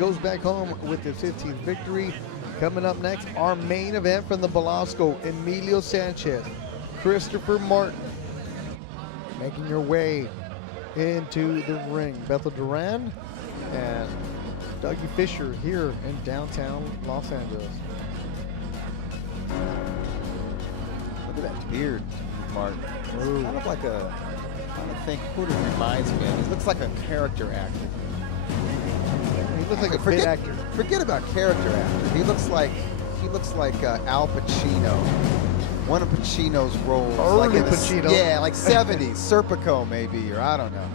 goes back home with his 15th victory. Coming up next, our main event from the Belasco, Emilio Sanchez, Christopher Martin, making your way into the ring. Bethel Duran and Dougie Fisher here in downtown Los Angeles. Look at that beard, Martin. Ooh. Kind of like a, I'm trying to think who it reminds me of. He looks like a character actor. He looks like a bit actor. Forget about character actor. He looks like Al Pacino. One of Pacino's roles. Early Pacino. Yeah, like 70s. Serpico maybe, or I don't know.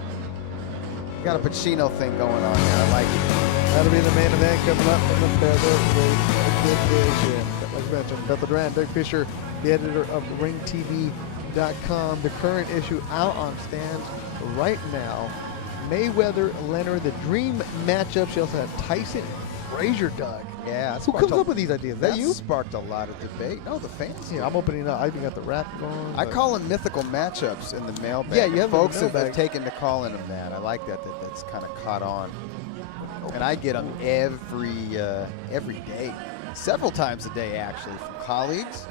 Got a Pacino thing going on there. I like it. That'll be the main event coming up in the featherweight division. Like I mentioned, Bethel Duran, Doug Fisher, the editor of RingTV.com. The current issue out on stands right now. Mayweather, Leonard, the dream matchup. She also had Tyson, Frazier, Doug. Yeah. Who comes up with these ideas? Is that you? Sparked a lot of debate. No, the fans. Yeah, I'm opening up. I even got the rap going. I call them mythical matchups in the mailbag. Yeah, you have them in the folks have mailbag. taken to calling them that. I like that's kind of caught on, and I get them every day, several times a day actually, from colleagues,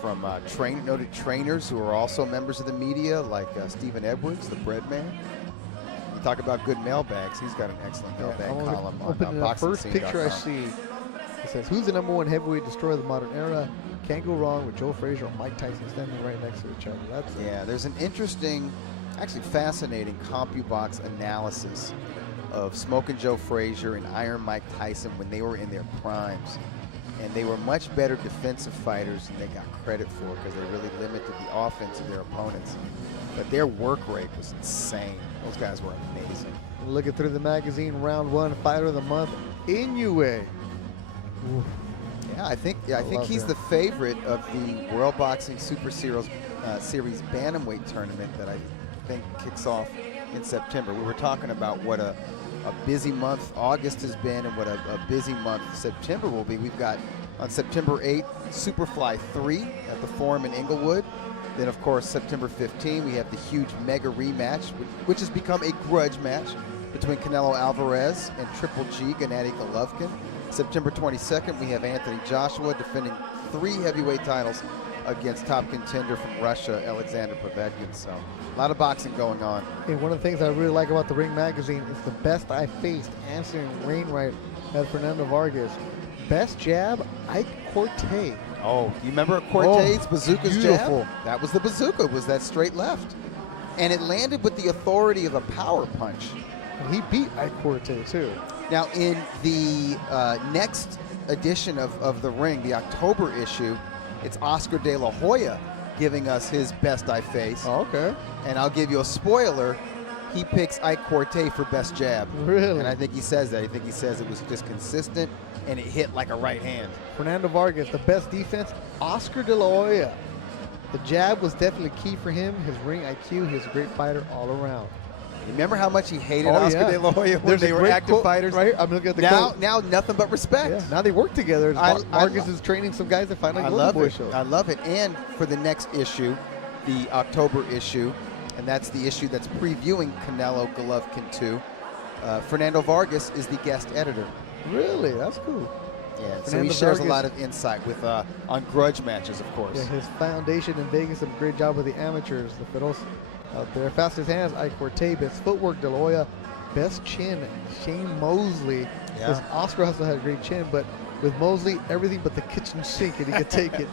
from noted trainers who are also members of the media, like Stephen Edwards, the bread man. You talk about good mailbags. He's got an excellent mailbag column on the first picture I boxing.com. see. It says, "Who's the #1 heavyweight destroyer of the modern era? Can't go wrong with Joe Frazier or Mike Tyson standing right next to each other." That's Yeah, there's an interesting, actually fascinating CompuBox analysis of Smokin' Joe Frazier and Iron Mike Tyson when they were in their primes. And they were much better defensive fighters than they got credit for because they really limited the offense of their opponents. But their work rate was insane. Those guys were amazing. Looking through the magazine, round 1, fighter of the month, Inoue. Yeah, I think love he's him. the favorite of the World Boxing Super Series Bantamweight tournament that I think kicks off in September. We were talking about what a busy month August has been and what a busy month September will be. We've got on September 8th, Superfly 3 at the Forum in Inglewood. Then, of course, September 15, we have the huge mega rematch, which has become a grudge match between Canelo Alvarez and Triple G, Gennady Golovkin. September 22nd, we have Anthony Joshua defending 3 heavyweight titles against top contender from Russia, Alexander Povetkin. So a lot of boxing going on. And one of the things I really like about the Ring magazine is the best I faced, Anthony Wainwright and Fernando Vargas. Best jab, Ike Cortez. Oh, you remember Cortez, bazooka's beautiful. jab? That was the bazooka, was that straight left. And it landed with the authority of a power punch. And he beat Ike Cortez too. Now, in the next edition of The Ring, the October issue, it's Oscar De La Hoya giving us his best I face. Oh, okay. And I'll give you a spoiler. He picks Ike Cortez for best jab. Really? And I think he says that. I think he says it was just consistent and it hit like a right hand. Fernando Vargas, the best defense, Oscar De La Hoya. The jab was definitely key for him. His ring IQ, he's a great fighter all around. Remember how much he hated Oh, Oscar yeah. De La Hoya when There's they a were great active quote fighters? Right here. I'm looking at the Now, quote. now nothing but respect. Yeah, now they work together. Vargas I is training some guys that finally I go to the love boy it. show. I love it. And for the next issue, the October issue, and that's the issue that's previewing Canelo Golovkin 2, Fernando Vargas is the guest editor. Really? That's cool. Yeah, so Fernando he shares Vargas- a lot of insight with on grudge matches, of course. Yeah, his foundation in Vegas did a great job with the amateurs. The Fiddles out there. Fastest hands, Ike Cortez. Best footwork, De La Hoya. Best chin, Shane Mosley. Yeah. Because Oscar also had a great chin, but with Mosley, everything but the kitchen sink, and he could take it.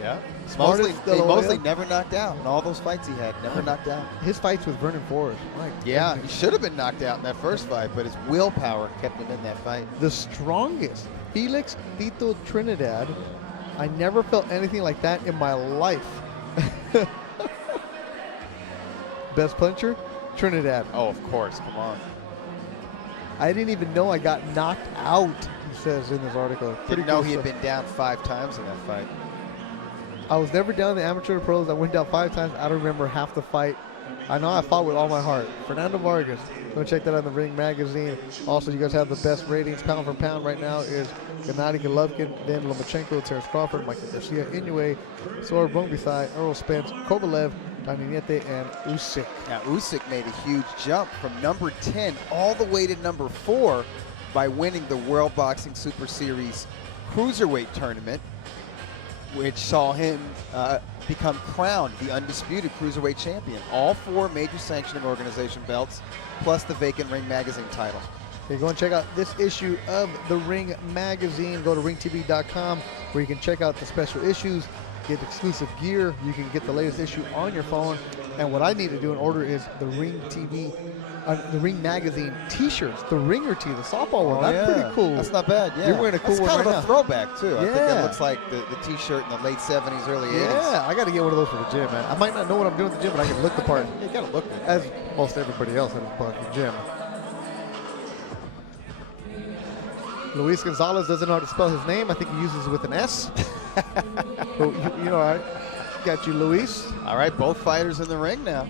Yeah. Smartest De La Hoya. Mosley never knocked out. In all those fights he had, never knocked out. His fights with Vernon Forrest. My Yeah, he goodness. should have been knocked out in that first fight, but his willpower kept him in that fight. The strongest, Felix Tito Trinidad. I never felt anything like that in my life. Best puncher, Trinidad. Oh, of course. Come on. I didn't even know I got knocked out, he says in this article. Pretty Didn't know cool he had stuff. been down 5 times in that fight. I was never down in the amateur to pros. I went down 5 times. I don't remember half the fight. I know I fought with all my heart. Fernando Vargas. Go check that out in the Ring magazine. Also, you guys have the best ratings pound for pound right now is Gennady Golovkin, then Lomachenko, Terrence Crawford, Michael Garcia, Inoue, Sora Bungbisai, Earl Spence, Kovalev, Daniete, and Usyk. Now, Usyk made a huge jump from number 10 all the way to number 4 by winning the World Boxing Super Series Cruiserweight tournament, which saw him become crowned the undisputed Cruiserweight champion. All 4 major sanctioning organization belts, plus the vacant Ring Magazine title. Okay, go and check out this issue of the Ring Magazine. Go to ringtv.com where you can check out the special issues, get exclusive gear. You can get the latest issue on your phone. And what I need to do in order is the Ring TV, the Ring Magazine T-shirts, the Ringer tee, the softball one. That's pretty cool. That's not bad. Yeah, you're wearing a cool one right now. That's kind of a throwback too. Yeah. I think that looks like the T-shirt in the late '70s, early '80s. Yeah, I got to get one of those for the gym, man. I might not know what I'm doing at the gym, but I can look the part. You gotta look good. As most everybody else at the gym. Luis Gonzalez doesn't know how to spell his name. I think he uses it with an S. So, you know, I got you, Luis. All right, both fighters in the ring now.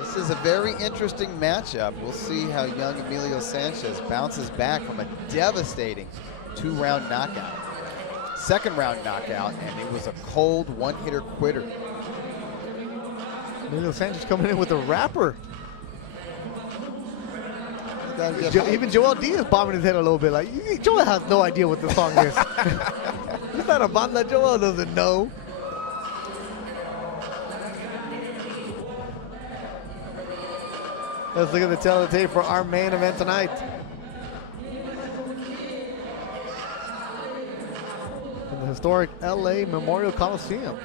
This is a very interesting matchup. We'll see how young Emilio Sanchez bounces back from a devastating 2-round knockout. Second round knockout, and it was a cold one-hitter quitter. Emilio Sanchez coming in with a rapper. Even Joel Diaz bobbing his head a little bit. Like, Joel has no idea what the song is. He's not a banda. Joel doesn't know. Let's look at the tape for our main event tonight. In the historic LA Memorial Coliseum.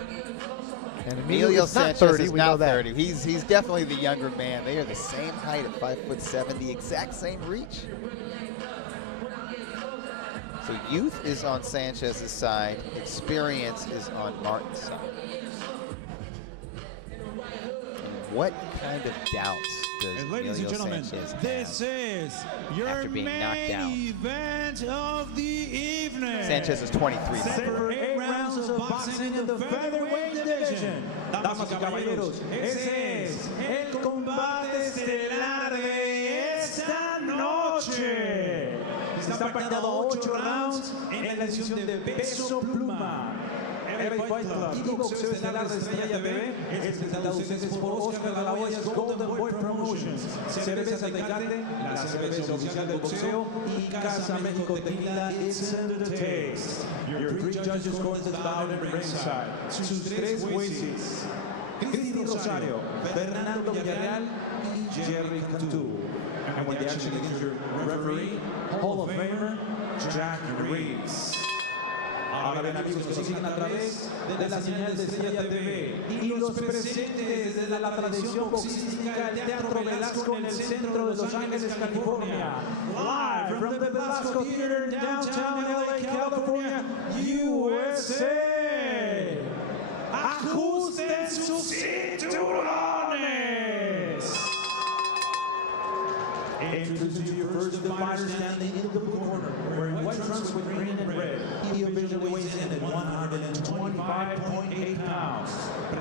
And Emilio Sanchez 30, is we now know that. 30. He's definitely the younger man. They are the same height at 5'7", the exact same reach. So youth is on Sanchez's side, experience is on Martin's side. And what kind of doubts does Emilio Sanchez have this is your after being knocked down? Event of the evening. Sanchez is 23 now. For 8 rounds of boxing in the featherweight division. Damas y caballeros, ese es el combate estelar de esta noche. Está pactado 8 rounds en la edición de peso pluma. El Fight Club y boxeo estelar de Estrella TV es presentado a ustedes por Oscar de la Hoya's Golden Boy Promotions, Cerveza Tecate, la cerveza oficial del boxeo, y Casa México Tequila, It's in the Taste. Your 3 judges courtside and ringside. Sus 3 jueces, Cristi Rosario, Fernando Villarreal, y Jerry Cantú. And when the action against your referee, Hall of Famer, Jack Reeves. Ahora ven, amigos, que nos siguen a través de la señal de Estrella TV y los presentes desde la tradición boxística del Teatro Velasco en el centro de Los Ángeles, California. Live from the Velasco Theater in downtown LA, California, USA. Ajusten sus cinturones. Introducing your first fighter standing in the corner, wearing white trunks with green and red. He officially weighs in at 125.8 pounds.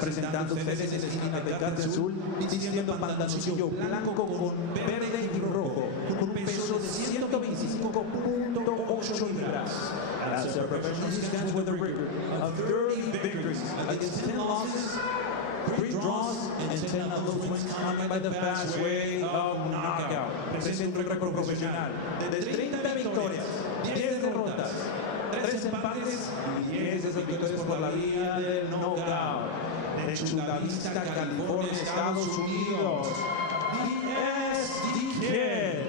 Presentando ustedes en la esquina de Cate Azul, vistiendo pantaloncillo blanco con verde y rojo, con un peso de 125.8 libras. As a professional, he stands with a record of 30 victories against 10 losses, 3 draws, and 10 of those wins coming by the fast way of knockout. Presenta un récord profesional de 30 victorias, 10 derrotas, 3 empates y 10 de esas victorias por la vía del knockout. De Chula Vista, California, Estados Unidos. The SD Kid,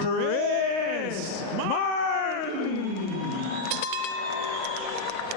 Chris Martin.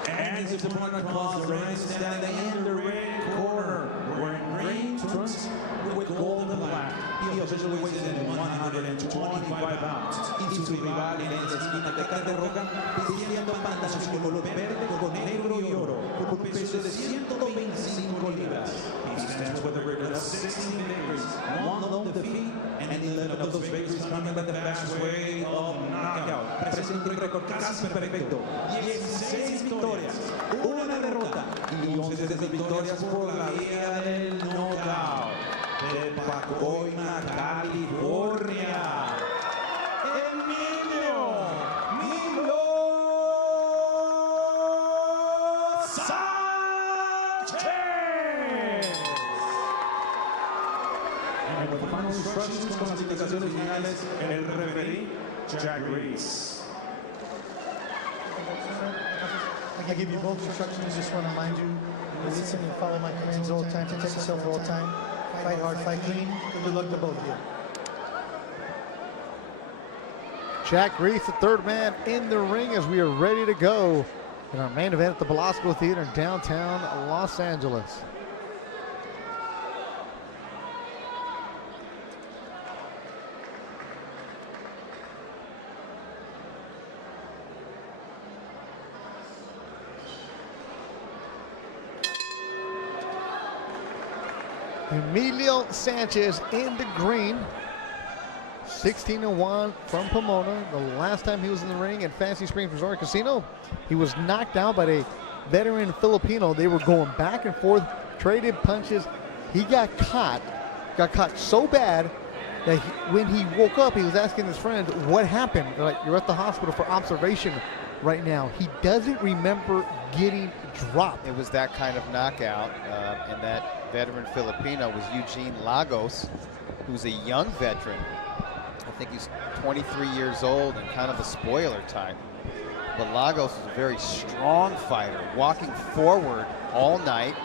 And his opponent across the ring, standing in the ring corner, wearing green trunks with gold and black. He officially weighs in at 125 pounds. Y su rival en la esquina de Cate Roja, vistiendo pantalones de color verde con negro y oro, con un peso de 125 libras. He stands with a record of 16 victories, 1 lone defeat, and 11 of those victories coming by the fast way of knockout. Presenta un récord casi perfecto, 16 victorias, 1 derrota y 11 de esas victorias por la vía del knockout. De Pacoima, California, Emilio Sanchez. And with the final instructions con las indicaciones finales oficiales, el referee, Jack Reese. I give you both instructions. Just want to remind you, listen and follow my commands all the time. Protect yourself all the time. Fight hard, fight clean. Good luck to both of you. Jack Reese, the third man in the ring, as we are ready to go in our main event at the Belasco Theater in downtown Los Angeles. Emilio Sanchez in the green, 16-1 from Pomona. The last time he was in the ring at Fancy Springs Resort Casino, he was knocked out by a veteran Filipino. They were going back and forth, traded punches. He got caught so bad that when he woke up, he was asking his friends, what happened? They're like, you're at the hospital for observation right now. He doesn't remember getting dropped. It was that kind of knockout, and that veteran Filipino was Eugene Lagos, who's a young veteran. I think he's 23 years old and kind of a spoiler type. But Lagos is a very strong fighter, walking forward all night.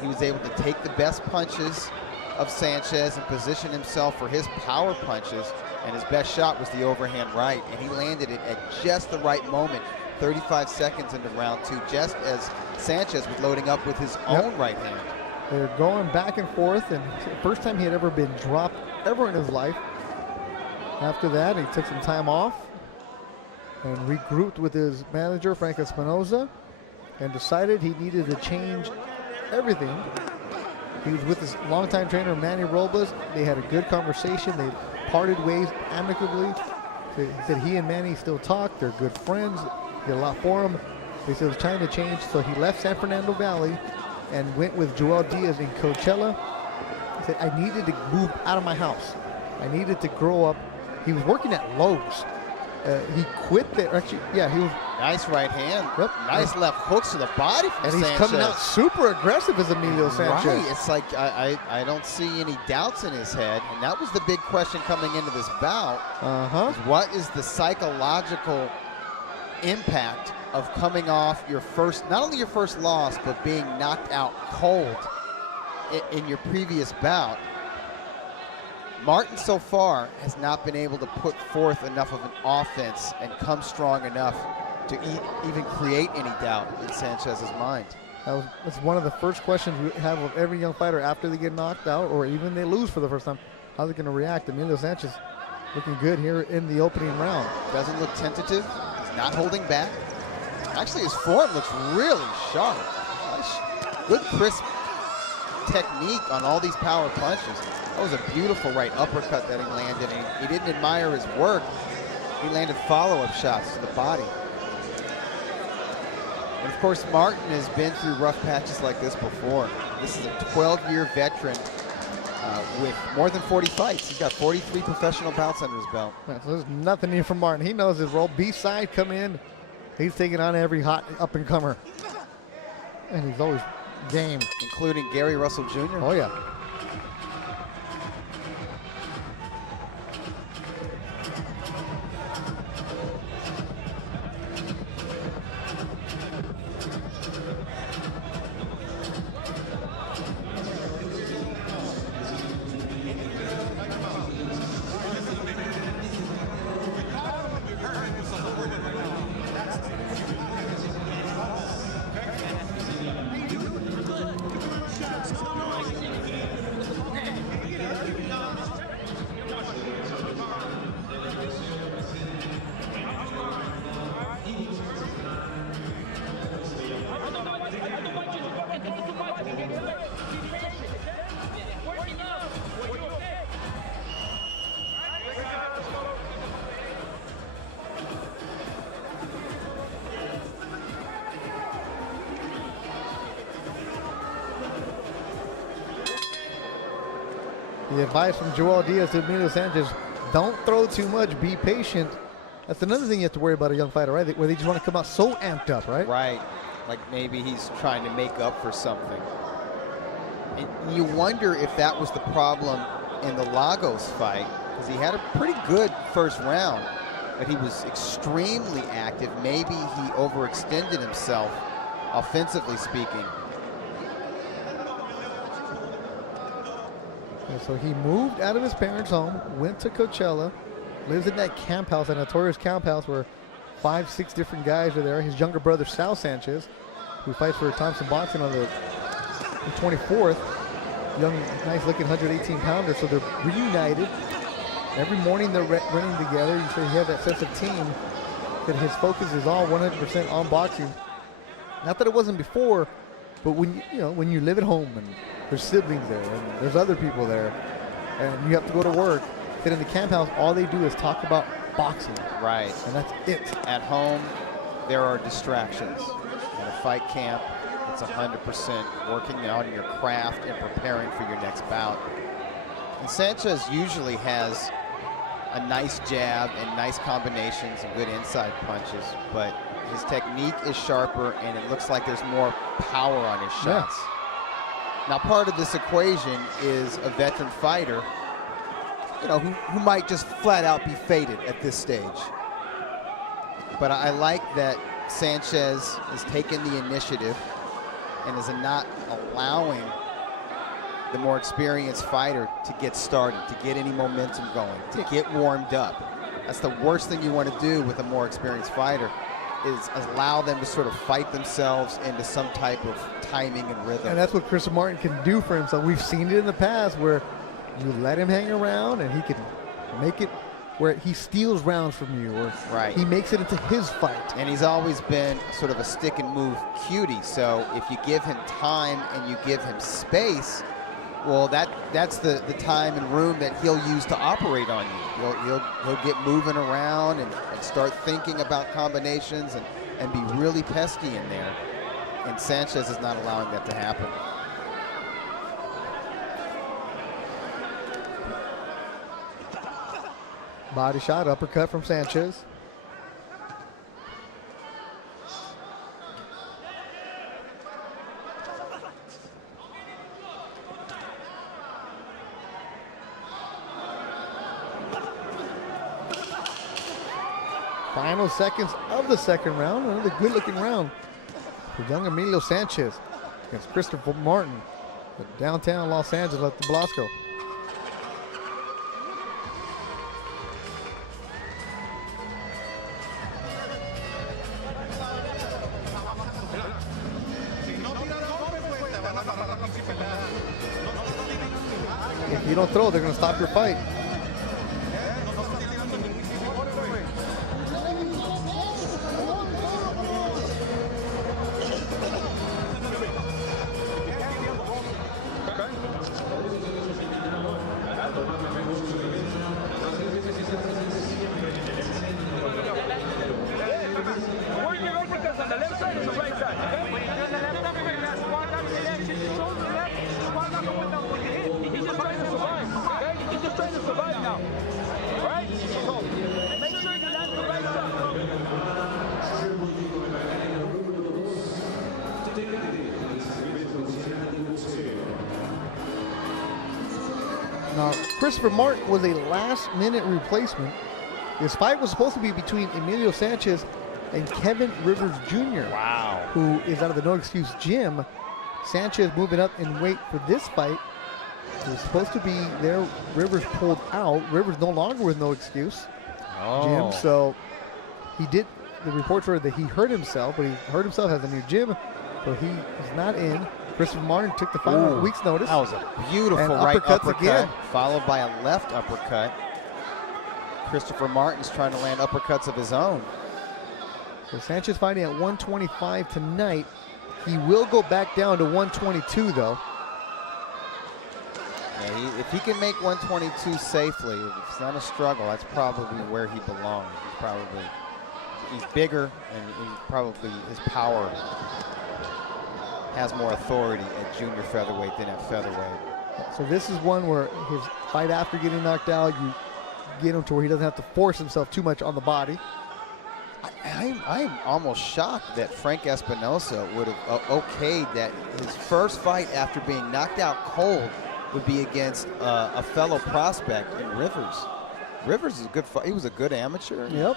He was able to take the best punches of Sanchez and position himself for his power punches, and his best shot was the overhand right, and he landed it at just the right moment, 35 seconds into round 2, just as Sanchez was loading up with his own right hand. They're going back and forth, and first time he had ever been dropped ever in his life. After that, he took some time off and regrouped with his manager, Frank Espinoza, and decided he needed to change everything. He was with his longtime trainer, Manny Robles. They had a good conversation. They parted ways amicably. He said he and Manny still talk. They're good friends. Did a lot for him. They said it was time to change, so he left San Fernando Valley and went with Joel Diaz in Coachella. He said, I needed to move out of my house. I needed to grow up. He was working at Lowe's. He quit there. Actually, yeah, he was. Nice right hand. Yep. Nice left hooks to the body from And he's Sanchez. coming out super aggressive as Emilio Sanchez. Right. It's like I don't see any doubts in his head. And that was the big question coming into this bout. Is what is the psychological impact of coming off your first, not only your first loss, but being knocked out cold in your previous bout? Martin so far has not been able to put forth enough of an offense and come strong enough to even create any doubt in Sanchez's mind. That's one of the first questions we have of every young fighter after they get knocked out or even they lose for the first time. How's it going to react? Emilio Sanchez looking good here in the opening round. Doesn't look tentative. He's not holding back. Actually, his form looks really sharp. Nice, good crisp technique on all these power punches. That was a beautiful right uppercut that he landed, and he didn't admire his work. He landed follow-up shots to the body. And of course, Martin has been through rough patches like this before. This is a 12-year veteran with more than 40 fights. He's got 43 professional bouts under his belt. So there's nothing new from Martin. He knows his role. B-side come in. He's taking on every hot up-and-comer. And he's always game. Including Gary Russell Jr. Oh, yeah. The advice from Joel Diaz to Emilio Sanchez, don't throw too much, be patient. That's another thing you have to worry about a young fighter, right? Where they just want to come out so amped up, right? Right. Like maybe he's trying to make up for something. And you wonder if that was the problem in the Lagos fight, because he had a pretty good first round, but he was extremely active. Maybe he overextended himself, offensively speaking. And so he moved out of his parents' home, went to Coachella, lives in that camp house, that notorious camp house where 5, 6 different guys are there. His younger brother, Sal Sanchez, who fights for Thompson Boxing on the 24th. Young, nice-looking 118-pounder, so they're reunited. Every morning they're running together. You say he has that sense of team, that his focus is all 100% on boxing. Not that it wasn't before, but when when you live at home and there's siblings there and there's other people there, and you have to go to work, then in the camp house, all they do is talk about boxing. Right. And that's it. At home, there are distractions. In a fight camp, it's 100% working on your craft and preparing for your next bout. And Sanchez usually has a nice jab and nice combinations and good inside punches, but his technique is sharper and it looks like there's more power on his shots. Yeah. Now, part of this equation is a veteran fighter, who might just flat out be faded at this stage. But I like that Sanchez has taken the initiative and is not allowing the more experienced fighter to get started, to get any momentum going, to get warmed up. That's the worst thing you want to do with a more experienced fighter, is allow them to sort of fight themselves into some type of timing and rhythm. And that's what Christopher Martin can do for himself. We've seen it in the past where you let him hang around and he can make it where he steals rounds from you, or he makes it into his fight. And he's always been sort of a stick and move cutie. So if you give him time and you give him space, well, that's the time and room that he'll use to operate on you. He'll get moving around and start thinking about combinations and be really pesky in there. And Sanchez is not allowing that to happen. Body shot, uppercut from Sanchez. Final seconds of the second round. Another good-looking round for young Emilio Sanchez against Christopher Martin at downtown Los Angeles at the Blasco. If you don't throw, they're going to stop your fight. Now, Christopher Martin was a last-minute replacement. This fight was supposed to be between Emilio Sanchez and Kevin Rivers Jr. Wow. Who is out of the No Excuse gym. Sanchez moving up in weight for this fight. It was supposed to be there. Rivers pulled out. Rivers no longer with No Excuse gym. So he did, the reports were that he hurt himself, but he hurt himself, has a new gym. So he is not in. Christopher Martin took the fight on a week's notice. That was a beautiful and right uppercut again, followed by a left uppercut. Christopher Martin's trying to land uppercuts of his own. So Sanchez fighting at 125 tonight. He will go back down to 122 though. Yeah, if he can make 122 safely, if it's not a struggle, that's probably where he belongs. He's bigger, and he probably, his power has more authority at junior featherweight than at featherweight. So this is one where his fight after getting knocked out, you get him to where he doesn't have to force himself too much on the body. I'm almost shocked that Frank Espinosa would have okayed that his first fight after being knocked out cold would be against a fellow prospect in Rivers. Rivers is a good fight. He was a good amateur. Yep.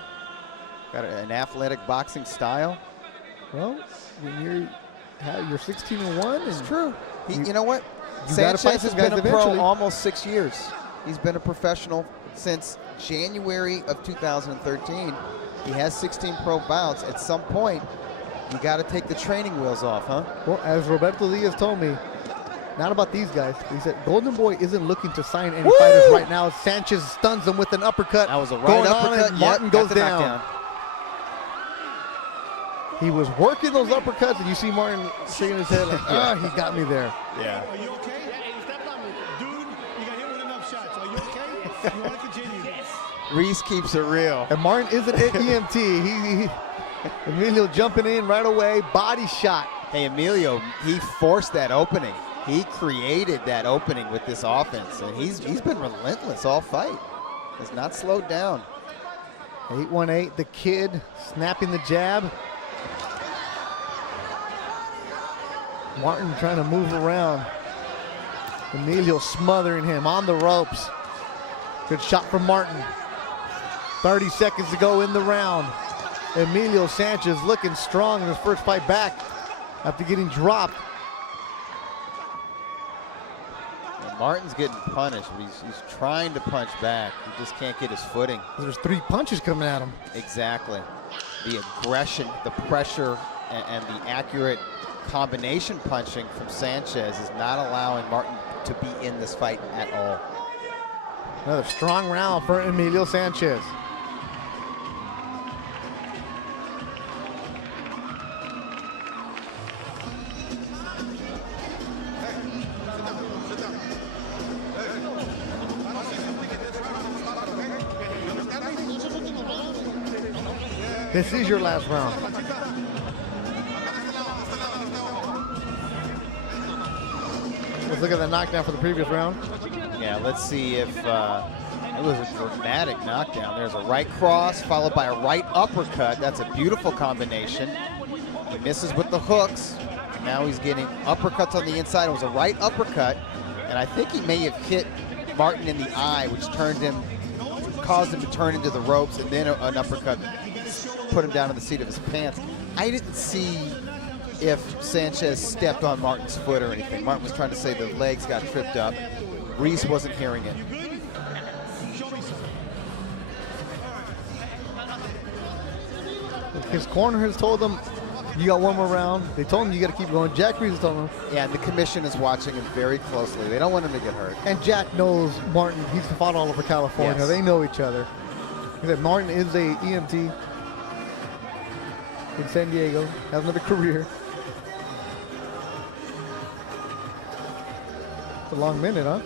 Got an athletic boxing style. Well, when you're 16-1, It's true. You know what? You gotta fight Sanchez has these guys been a eventually. pro almost 6 years. He's been a professional since January of 2013. He has 16 pro bouts. At some point, you got to take the training wheels off, huh? Well, as Roberto Diaz told me, not about these guys. He said Golden Boy isn't looking to sign any fighters right now. Sanchez stuns him with an uppercut. That was a right going uppercut. on, and Martin Yep, goes got the down. knockdown. He was working those uppercuts, and you see Martin shaking his head like, he got me there. Yeah. Are you okay? Yeah, you stepped on me. Dude, you got hit with enough shots. Are you okay? You want to continue? Reese keeps it real. And Martin isn't an EMT. Emilio jumping in right away, body shot. Hey, Emilio, he forced that opening. He created that opening with this offense, and he's been relentless all fight. Has not slowed down. 818, the kid snapping the jab. Martin trying to move around. Emilio smothering him on the ropes. Good shot from Martin. 30 seconds to go in the round. Emilio Sanchez looking strong in his first fight back after getting dropped. And Martin's getting punished, but he's trying to punch back. He just can't get his footing. There's 3 punches coming at him. Exactly. The aggression, the pressure, and the accurate combination punching from Sanchez is not allowing Martin to be in this fight at all. Another strong round for Emilio Sanchez. This is your last round. Let's look at the knockdown for the previous round. Yeah, let's see if it was a dramatic knockdown. There's a right cross followed by a right uppercut. That's a beautiful combination. He misses with the hooks. Now he's getting uppercuts on the inside. It was a right uppercut, and I think he may have hit Martin in the eye, which caused him to turn into the ropes, and then an uppercut put him down to the seat of his pants. I didn't see if Sanchez stepped on Martin's foot or anything. Martin was trying to say the legs got tripped up. Reese wasn't hearing it. His corner has told him, you got one more round. They told him you got to keep going. Jack Reese has told him. Yeah, and the commission is watching him very closely. They don't want him to get hurt. And Jack knows Martin. He's fought all over California. Yes. They know each other. He said Martin is a EMT in San Diego. Has another career. It's a long minute, huh?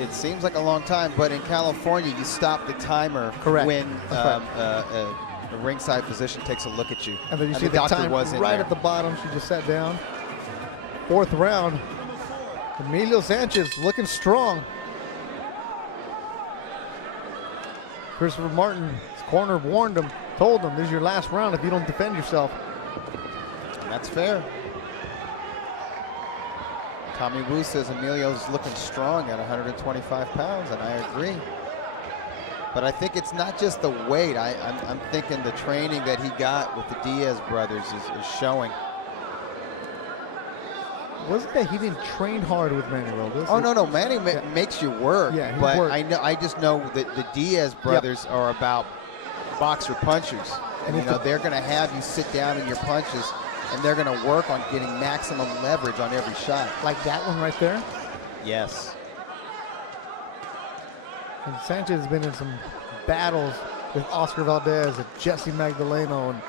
It seems like a long time, but in California, you stop the timer Correct. when That's the ringside physician takes a look at you. And then you see the doctor time was in right there. at the bottom. She just sat down. 4th round. Emilio Sanchez looking strong. Christopher Martin, his corner warned him, told him, this is your last round if you don't defend yourself. That's fair. Tommy Wu says Emilio's looking strong at 125 pounds, and I agree. But I think it's not just the weight. I'm thinking the training that he got with the Diaz brothers is showing. Wasn't that he didn't train hard with Manny Robles? Oh, no, Manny makes you work. Yeah, he but worked. I just know that the Diaz brothers are about boxer punchers. And they're going to have you sit down in your punches, and they're going to work on getting maximum leverage on every shot. Like that one right there? Yes. And Sanchez has been in some battles with Oscar Valdez and Jesse Magdaleno and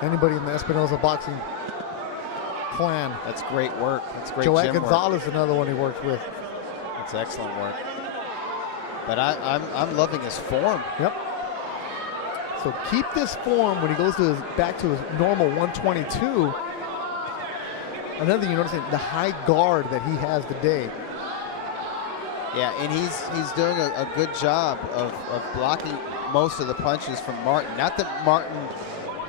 anybody in the Espinosa boxing clan. That's great work. That's great Joette gym work. Gonzalez, another one he works with. That's excellent work. But I'm loving his form. Yep. So keep this form when he goes to back to his normal 122. Another thing you're noticing, the high guard that he has today. Yeah, and he's doing a good job of blocking most of the punches from Martin. Not that Martin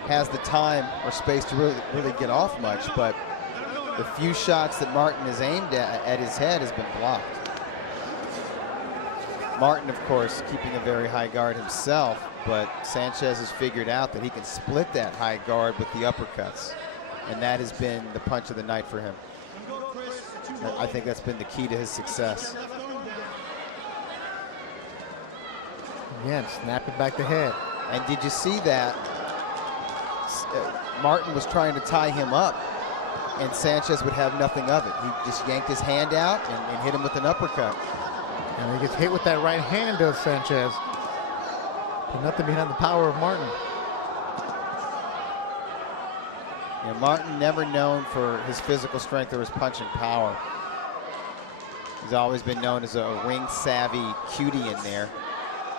has the time or space to really get off much, but the few shots that Martin has aimed at his head has been blocked. Martin, of course, keeping a very high guard himself, but Sanchez has figured out that he can split that high guard with the uppercuts, and that has been the punch of the night for him. I think that's been the key to his success. Again, snapping back the head. And did you see that? Martin was trying to tie him up, and Sanchez would have nothing of it. He just yanked his hand out and hit him with an uppercut. And he gets hit with that right hand, does Sanchez. But nothing behind the power of Martin. Yeah, Martin never known for his physical strength or his punching power. He's always been known as a ring-savvy cutie in there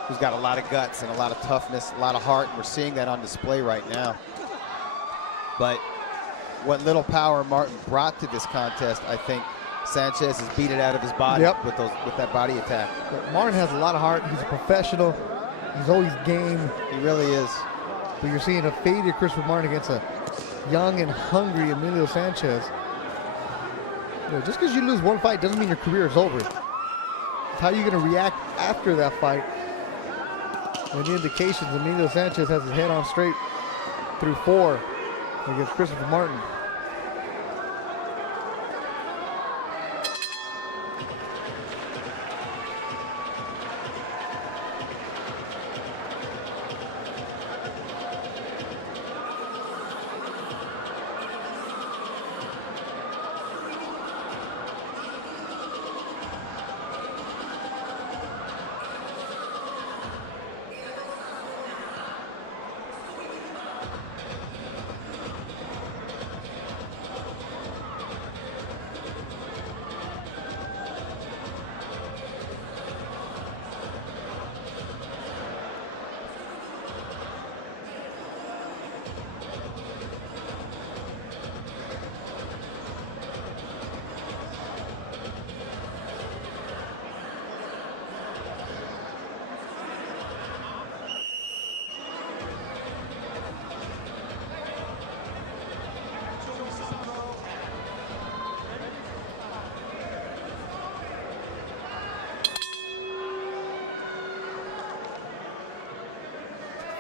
who's got a lot of guts and a lot of toughness, a lot of heart, and we're seeing that on display right now. But what little power Martin brought to this contest, I think Sanchez has beat it out of his body with that body attack. But Martin has a lot of heart. He's a professional. He's always game. He really is. But you're seeing a faded Christopher Martin against a young and hungry Emilio Sanchez. You know, just because you lose one fight doesn't mean your career is over. It's how you're going to react after that fight. And the indications, Emilio Sanchez has his head on straight through 4 against Christopher Martin.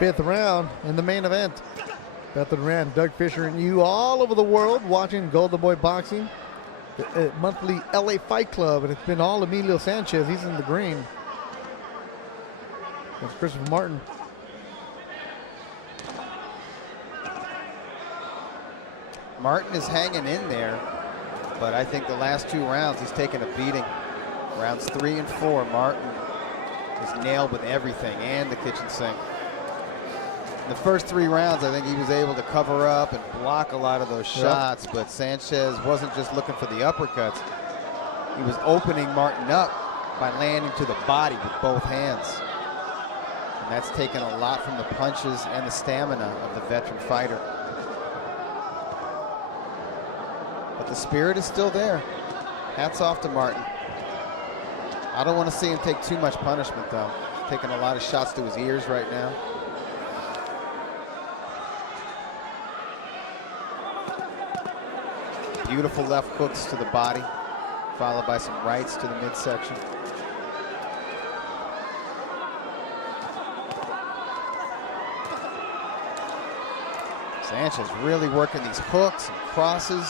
Fifth round in the main event. Bethel Duran, Doug Fisher, and you all over the world watching Golden Boy Boxing, the monthly LA Fight Club, and it's been all Emilio Sanchez. He's in the green. That's Christopher Martin. Martin is hanging in there, but I think the last 2 rounds he's taken a beating. Rounds 3 and 4, Martin is nailed with everything and the kitchen sink. The first 3 rounds, I think he was able to cover up and block a lot of those shots, but Sanchez wasn't just looking for the uppercuts. He was opening Martin up by landing to the body with both hands. And that's taken a lot from the punches and the stamina of the veteran fighter. But the spirit is still there. Hats off to Martin. I don't want to see him take too much punishment, though. He's taking a lot of shots to his ears right now. Beautiful left hooks to the body, followed by some rights to the midsection. Sanchez really working these hooks and crosses.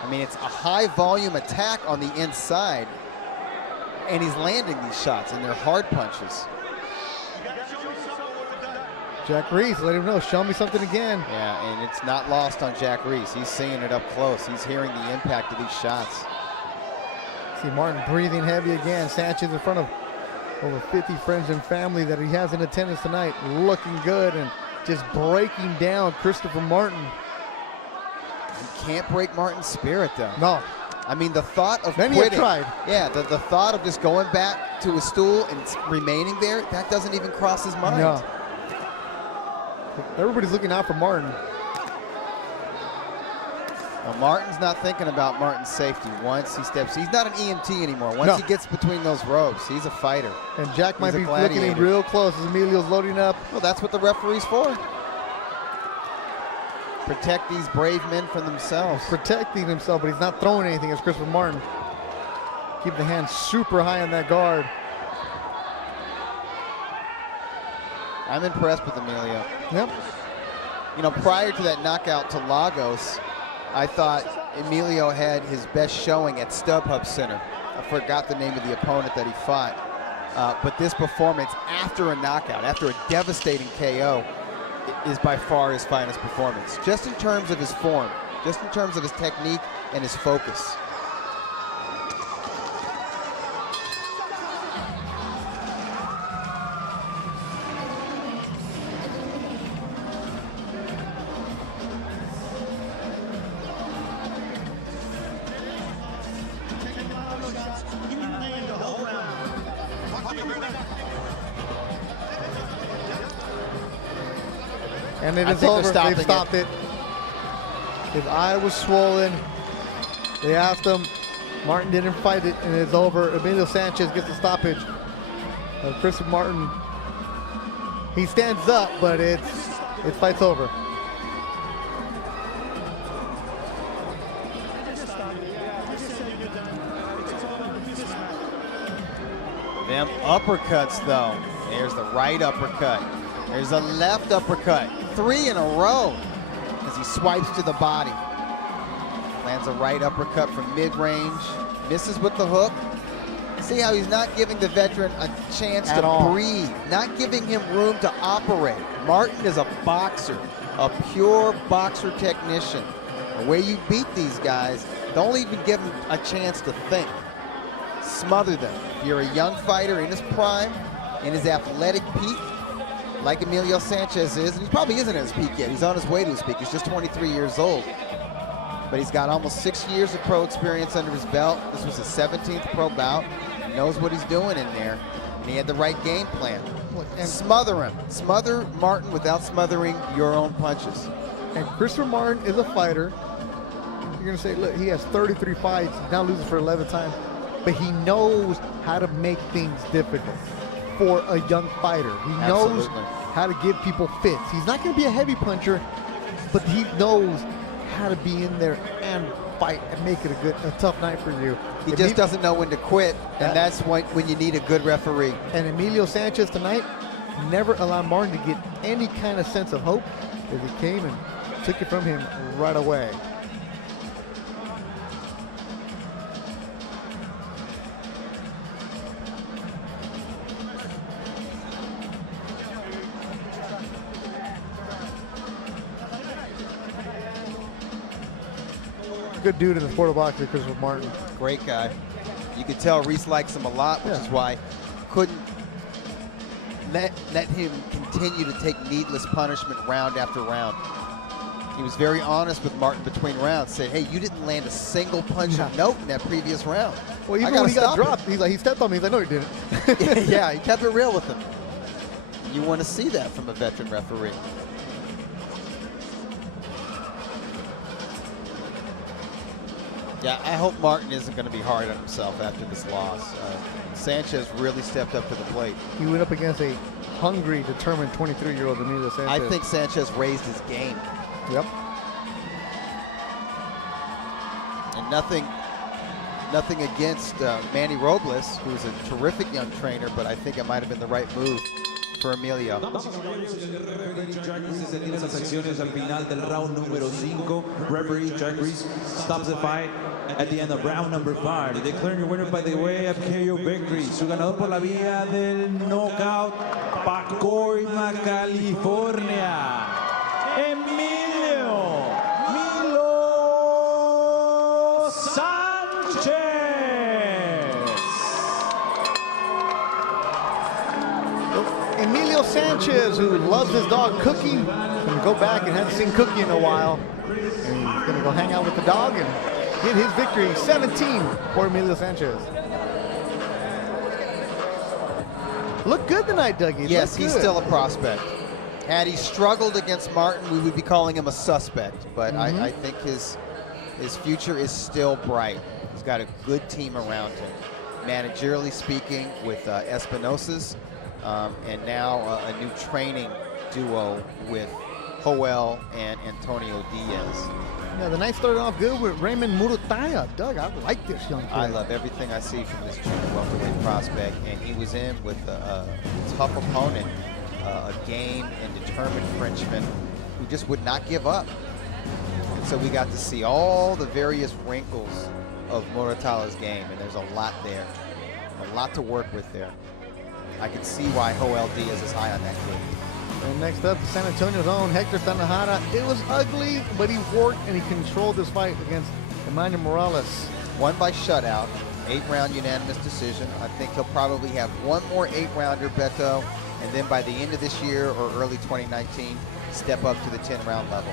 I mean, it's a high volume attack on the inside, and he's landing these shots, and they're hard punches. Jack Reese, let him know, show me something again. Yeah, and it's not lost on Jack Reese. He's seeing it up close. He's hearing the impact of these shots. See Martin breathing heavy again. Sanchez in front of over 50 friends and family that he has in attendance tonight, looking good and just breaking down Christopher Martin. You can't break Martin's spirit, though. No. I mean, the thought of then quitting. He tried. Yeah, the thought of just going back to his stool and remaining there, that doesn't even cross his mind. No. Everybody's looking out for Martin. Well, Martin's not thinking about Martin's safety once he steps. He's not an EMT anymore. Once he gets between those ropes, he's a fighter. And Jack might be looking in real close as Emilio's loading up. Well, that's what the referee's for. Protect these brave men from themselves. He's protecting himself, but he's not throwing anything as Christopher Martin Keep the hands super high on that guard. I'm impressed with Emilio. Yep. You know, prior to that knockout to Lagos, I thought Emilio had his best showing at StubHub Center. I forgot the name of the opponent that he fought. But this performance after a knockout, after a devastating KO, is by far his finest performance. Just in terms of his form, just in terms of his technique and his focus. And it is over. They've stopped it. His eye was swollen. They asked him. Martin didn't fight it, and it's over. Emilio Sanchez gets the stoppage. Chris Martin, he stands up, but it's fight's over. Them uppercuts, though. There's the right uppercut. There's a left uppercut. 3 in a row as he swipes to the body. Lands a right uppercut from mid-range. Misses with the hook. See how he's not giving the veteran a chance to breathe. Not giving him room to operate. Martin is a boxer. A pure boxer technician. The way you beat these guys, don't even give them a chance to think. Smother them. If you're a young fighter in his prime, in his athletic peak, like Emilio Sanchez is, and he probably isn't at his peak yet. He's on his way to his peak. He's just 23 years old. But he's got almost 6 years of pro experience under his belt. This was his 17th pro bout. He knows what he's doing in there. And he had the right game plan. And smother him. Smother Martin without smothering your own punches. And Christopher Martin is a fighter. You're going to say, look, he has 33 fights. He's now losing for 11 times. But he knows how to make things difficult for a young fighter. He knows how to give people fits. He's not going to be a heavy puncher, but he knows how to be in there and fight and make it a tough night for you. He just doesn't know when to quit, and that's when you need a good referee. And Emilio Sanchez tonight never allowed Martin to get any kind of sense of hope as he came and took it from him right away. Good dude in the sport of boxing, Christopher Martin. Great guy. You could tell Reese likes him a lot, which is why couldn't let him continue to take needless punishment round after round. He was very honest with Martin between rounds, said, hey, you didn't land a single punch of note in that previous round. Well, even when he got dropped, he stepped on me. He's like, no, he didn't. Yeah, he kept it real with him. You want to see that from a veteran referee. Yeah, I hope Martin isn't going to be hard on himself after this loss. Sanchez really stepped up to the plate. He went up against a hungry, determined 23-year-old Emilio Sanchez. I think Sanchez raised his game. Yep. And nothing against Manny Robles, who's a terrific young trainer, but I think it might have been the right move for Emilio. Referee Jack Reese stops the fight at the end of round number 5. Declaring your winner by the way of KO victory. Su ganador por la vía del knockout, Pacoima, California, Emilio Sanchez. Emilio Sanchez, who loves his dog Cookie, can go back and hasn't seen Cookie in a while. And he's going to go hang out with the dog and get his victory. 17 for Emilio Sanchez. Look good tonight, Dougie. Yes, he's still a prospect. Had he struggled against Martin, we would be calling him a suspect. But I think his future is still bright. He's got a good team around him. Managerially speaking, with Espinosas, and now a new training duo with Joel and Antonio Diaz. Yeah, the night started off good with Raymond Murutaya. Doug, I like this young kid. I love everything I see from this junior welterweight prospect, and he was in with a tough opponent, a game and determined Frenchman who just would not give up. And so we got to see all the various wrinkles of Murutaya's game, and there's a lot there, a lot to work with there. I can see why Joel Diaz is high on that kid. And next up, San Antonio's own Hector Tanajara. It was ugly, but he worked and he controlled this fight against Emmanuel Morales. Won by shutout, 8-round unanimous decision. I think he'll probably have one more 8-rounder, Beto, and then by the end of this year or early 2019, step up to the 10-round level.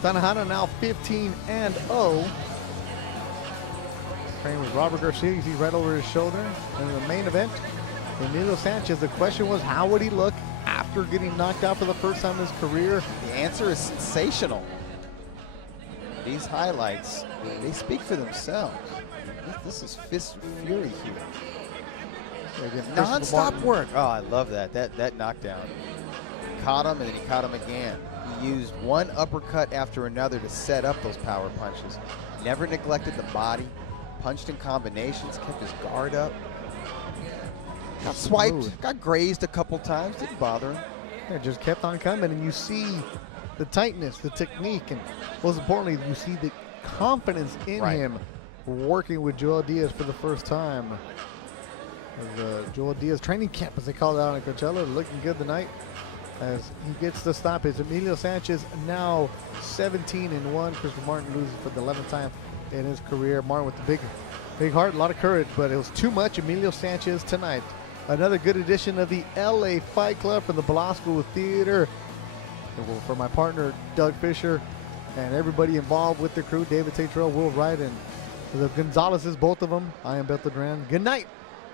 Tanajara now 15-0. Training with Robert Garcia, you see right over his shoulder. And in the main event, Emilio Sanchez. The question was, how would he look after getting knocked out for the first time in his career? The answer is sensational. These highlights, they speak for themselves. This is fist fury here. Non-stop work. Oh, I love that. That knockdown. Caught him, and then he caught him again. He used one uppercut after another to set up those power punches. Never neglected the body. Punched in combinations, kept his guard up. Got swiped, got grazed a couple times, didn't bother him. It just kept on coming, and you see the tightness, the technique, and most importantly, you see the confidence in him working with Joel Diaz for the first time. The Joel Diaz training camp, as they call it out in Coachella, looking good tonight as he gets the stoppage. Emilio Sanchez now 17-1. Christopher Martin loses for the 11th time in his career. Martin with the big heart, a lot of courage, but it was too much. Emilio Sanchez tonight. Another good edition of the LA Fight Club from the Belasco Theater. For my partner, Doug Fisher, and everybody involved with the crew, David Tatro, Will Wright, and the Gonzalez's, both of them, I am Beto Duran. Good night,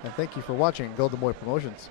and thank you for watching Golden Boy Promotions.